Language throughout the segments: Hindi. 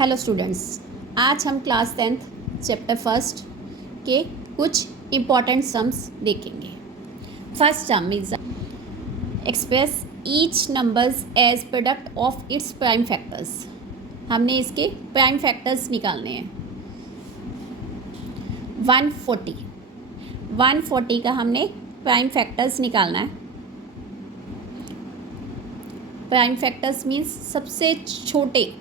हेलो स्टूडेंट्स, आज हम क्लास 10th चैप्टर फर्स्ट के कुछ इम्पॉर्टेंट सम्स देखेंगे। First sum is express each numbers as product of its prime factors. हमने इसके प्राइम फैक्टर्स निकालने हैं। 140 का हमने प्राइम फैक्टर्स निकालना है। प्राइम फैक्टर्स मीन्स सबसे छोटे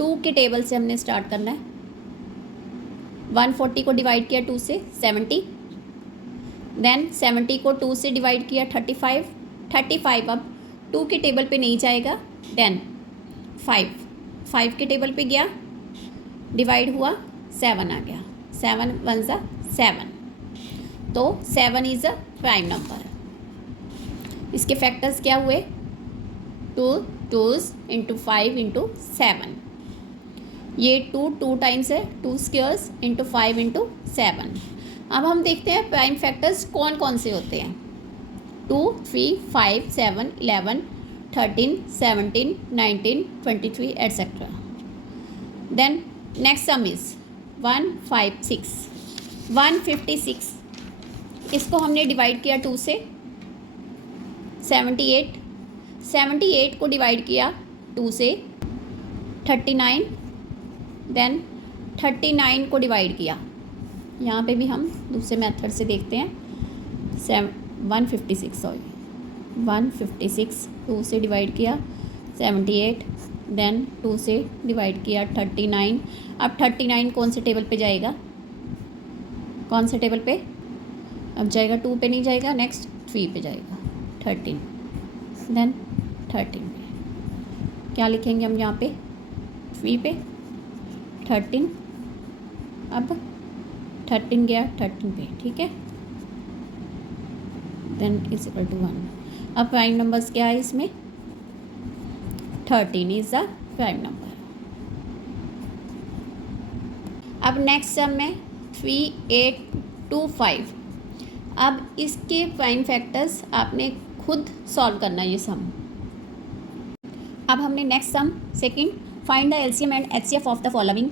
2 के टेबल से हमने स्टार्ट करना है। 140 को डिवाइड किया 2 से 70, देन 70 को 2 से डिवाइड किया 35 अब 2 के टेबल पे नहीं जाएगा, देन 5 के टेबल पे गया, डिवाइड हुआ 7 आ गया, 7 1 ज़ा 7, तो 7 इज़ अ प्राइम नंबर। इसके फैक्टर्स क्या हुए? 2 2s इंटू 5 इंटू 7, ये 2 टाइम्स है, 2 स्क्वायर्स इंटू 5 इंटू 7। अब हम देखते हैं प्राइम फैक्टर्स कौन कौन से होते हैं। 2 3 5 7 11 13 17 19 23 etcetera. Then next sum is 156। इसको हमने डिवाइड किया 2 से। 78 को डिवाइड किया 2 से 39, देन 39 को डिवाइड किया, यहाँ पे भी हम दूसरे मेथड से देखते हैं। 156 2 से डिवाइड किया 78, देन 2 से डिवाइड किया 39। अब 39 कौन से टेबल पे जाएगा? कौन से टेबल पे अब जाएगा? 2 पे नहीं जाएगा, नेक्स्ट 3 पे जाएगा, 13, देन 13 पे क्या लिखेंगे हम यहाँ पे? 3 पे 13, अब 13 गया 13 पे, ठीक है, देन इज इक्वल टू 1। अब प्राइम नंबर्स क्या है इसमें? 13 इज द प्राइम नंबर। अब नेक्स्ट सम में 3825। अब इसके प्राइम फैक्टर्स आपने खुद सॉल्व करना है ये सम। अब हमने next sum second, find the LCM and HCF of the following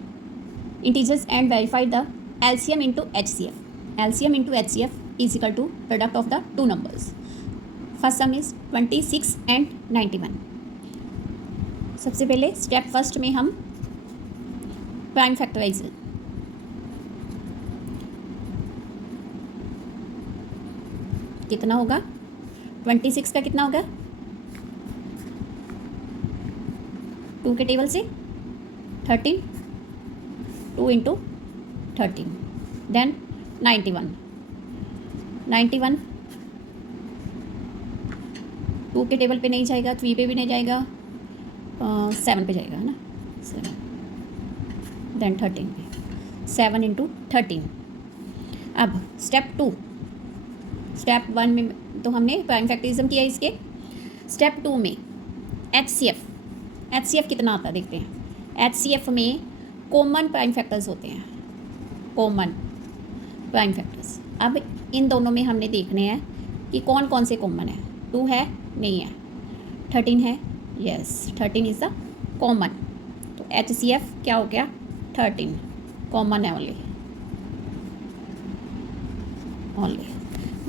integers and verify the LCM into HCF. LCM into HCF is equal to product of the 2 numbers. First sum is 26 and 91। सबसे पहले स्टेप फर्स्ट में हम प्राइम फैक्टराइज कितना होगा? 26 का कितना होगा? 2 के टेबल से 13, 2 इंटू 13, देन 91 2 के टेबल पे नहीं जाएगा, 3 पे भी नहीं जाएगा, 7 पे जाएगा, है ना, 7, देन 13 पे 7 इंटू 13। अब स्टेप 1 में तो हमने प्राइम फैक्टरिज्म किया इसके। स्टेप 2 में एचसीएफ कितना आता है देखते हैं। एचसीएफ में कॉमन प्राइम फैक्टर्स होते हैं, कॉमन प्राइम फैक्टर्स। अब इन दोनों में हमने देखने हैं कि कौन कौन से कॉमन है। 2 है? नहीं है। 13 है? Yes, 13 is the common. तो एचसीएफ क्या हो गया? 13 कॉमन है ओनली।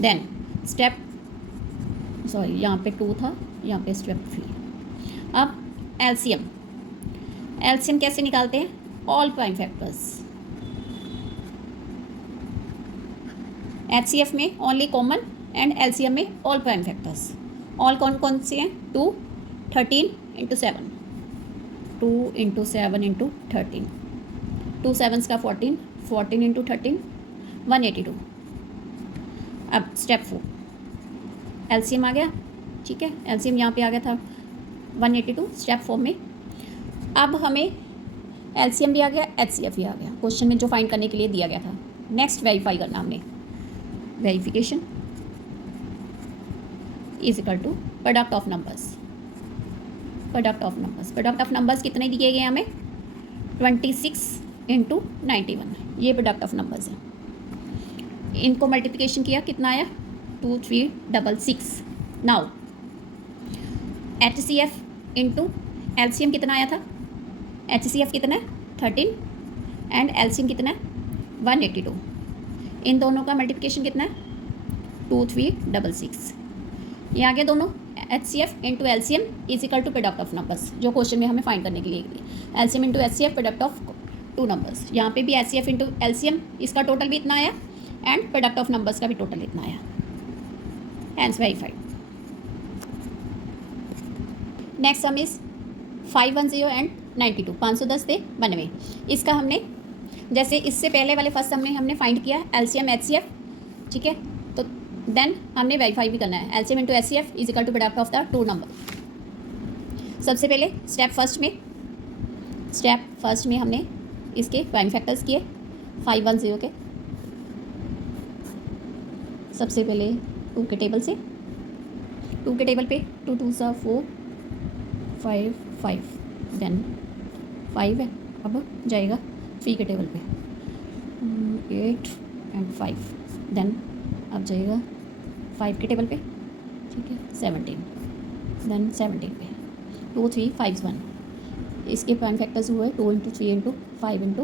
देन स्टेप यहाँ पे 2 था, यहाँ पे स्टेप 3। अब एलसीएम कैसे निकालते हैं? All prime factors. एचसीएफ में ओनली कॉमन एंड एलसीएम में ऑल प्राइम फैक्टर्स। ऑल कौन कौन से हैं? 2 13 इंटू 7, 2 इंटू 7 इंटू 13, 2 7s का 14 इंटू 13 182। अब स्टेप 4 एलसीएम आ गया, ठीक है, एलसीएम यहाँ पे आ गया था 182 स्टेप 4 में। अब हमें एलसीएम भी आ गया, एचसीएफ भी आ गया, क्वेश्चन में जो फाइंड करने के लिए दिया गया था। नेक्स्ट वेरीफाई करना हमने। Verification is equal to product of numbers कितने दिए गए हमें? 26 इंटू 91, ये प्रोडक्ट ऑफ नंबर्स है। इनको मल्टीप्लिकेशन किया, कितना आया? 2366। नाउ एचसीएफ इंटू एलसीएम कितना आया था? HCF कितना है 13 एंड LCM कितना है 182। इन दोनों का मल्टीप्लिकेशन कितना है 2366। ये आ गया दोनों HCF into LCM is equal to product of numbers, जो क्वेश्चन में हमें फाइंड करने के लिए LCM into HCF product of two numbers. यहाँ पे भी HCF इंटू LCM इसका टोटल भी इतना आया एंड प्रोडक्ट ऑफ नंबर्स का भी टोटल इतना आया, hence verified. Next sum is 510 and 92, 510 थे 92। इसका हमने जैसे इससे पहले वाले फर्स्ट सम में हमने फाइंड किया LCM HCF, ठीक है, तो देन हमने वेरीफाई भी करना है LCM into HCF is equal to product of the two number. सबसे पहले स्टेप फर्स्ट में हमने इसके प्राइम फैक्टर्स किए 510 के। सबसे पहले 2 के टेबल से, 2 के टेबल पे 2 2 सा 4 5 5, देन 5 है, अब जाएगा 3 के टेबल पे 8 एंड 5, देन अब जाएगा 5 के टेबल पे, ठीक है 17, देन 17 पे 2 3 5 1। इसके प्राइम फैक्टर्स हुए 2 इंटू 3 इंटू 5 इंटू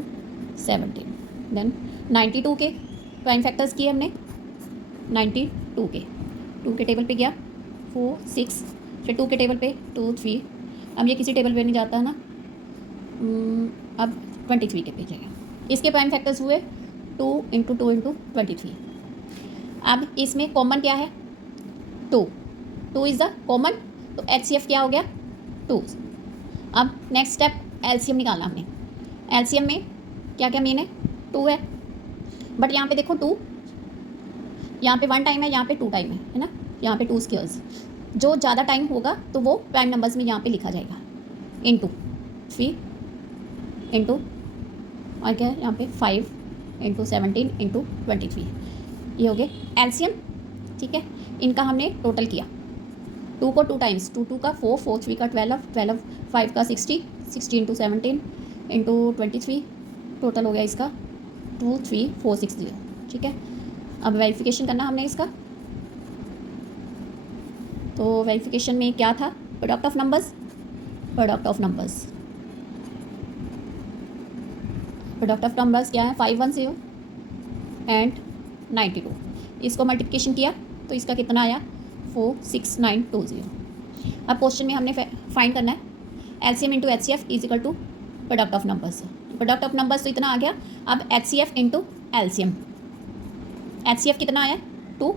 17, देन 92 के प्राइम फैक्टर्स किए हमने 92 के। 2 के टेबल पे गया 4 6, फिर 2 के टेबल पे 2 3, अब ये किसी टेबल पे नहीं जाता है ना, अब 23 के पे जाएगा। इसके प्राइम फैक्टर्स हुए 2 इंटू 2 इंटू 23। अब इसमें कॉमन क्या है 2 इज़ द कॉमन, तो HCF क्या हो गया 2। अब नेक्स्ट स्टेप LCM निकालना हमने। LCM में क्या क्या मेन है 2 है, बट यहाँ पे देखो 2, यहाँ पे 1 टाइम है, यहाँ पे 2 टाइम है ना, यहाँ पे 2 स्क्वायर्स। जो ज़्यादा टाइम होगा तो वो प्राइम नंबर्स में यहाँ पे लिखा जाएगा इंटू 3 इंटू और क्या है यहाँ पे 5 इंटू 17 इंटू 23, ये हो गए LCM, ठीक है। इनका हमने टोटल किया 2 को 2 टाइम्स, 2 2 का 4 4 3 का 12 12 5 का 60 60 इंटू 17 इंटू 23, टोटल हो गया इसका 23460, ठीक है। अब वेरिफिकेशन करना हमने इसका, तो वेरिफिकेशन में क्या था प्रोडक्ट ऑफ नंबर्स क्या है 510 एंड 92। इसको मल्टीप्लिकेशन किया तो इसका कितना आया 46920। अब क्वेश्चन में हमने फाइंड करना है LCM into HCF is equal to product of numbers. Product of numbers तो इतना आ गया, अब HCF इंटू LCM। HCF कितना आया 2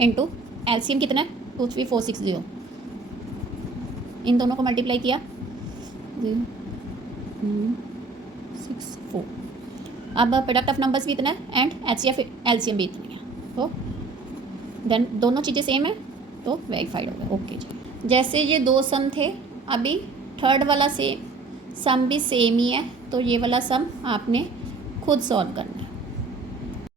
इंटू LCM कितना है 23460। इन दोनों को मल्टीप्लाई किया 64। अब प्रोडक्ट ऑफ नंबर्स भी इतना है एंड HCF LCM भी इतनी है, तो देन दोनों चीज़ें सेम है तो वेरीफाइड हो गया, ओके जी। जैसे ये 2 सम थे, अभी थर्ड वाला सम भी सेम ही है, तो ये वाला सम आपने खुद सॉल्व करना है।